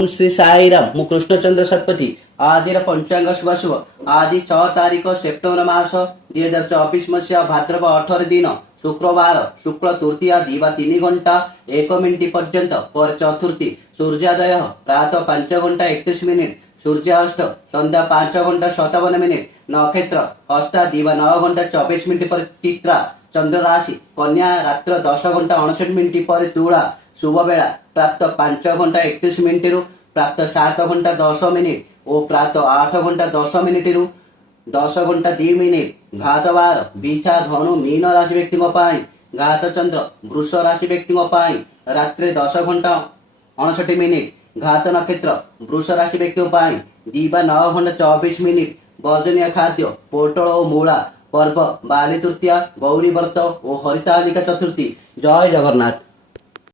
ओम श्री साईराम मु कृष्णचंद्र शतपथी आज पंचांग शुभ आज 6 तारीख सेप्टेम्बर मास 2024 मसीहा भाद्रव 18 दिन शुक्रवार शुक्ल तृतीया दिवा 3 घंटा 1 मिनिट पर्यंत पर चतुर्थी सूर्योदय प्रातः 5 घंटा 31 मिनिट सूर्यास्त संध्या 5 घंटा 57 मिनिट नक्षत्र हस्ता दिवा 9 घंटा 24 मिनिट पर चित्रा चंद्र राशि कन्या रात्र 10 घंटा 59 मिनिट पर तुला शुभ बेला प्राप्त 5 घंटा 31 मिनिट रु प्राप्त 7 घंटा 10 मिनिट और प्राप्त 8 घंटा 10 मिनिट रु 10 घंटा 2 मिनिट घात बार बिछा धनु मीन राशि व्यक्ति घात चंद्र वृष राशि व्यक्ति रात्रि 10 घंटा 59 मिनिट घात नक्षत्र वृष राशि व्यक्ति दिवा 9 घंटा 24 मिनिट वर्जनीय खाद्य पोटल और मूला पर्व बाली तृतीया गौरी व्रत और हरितालिका चतुर्थी। जय जगन्नाथ।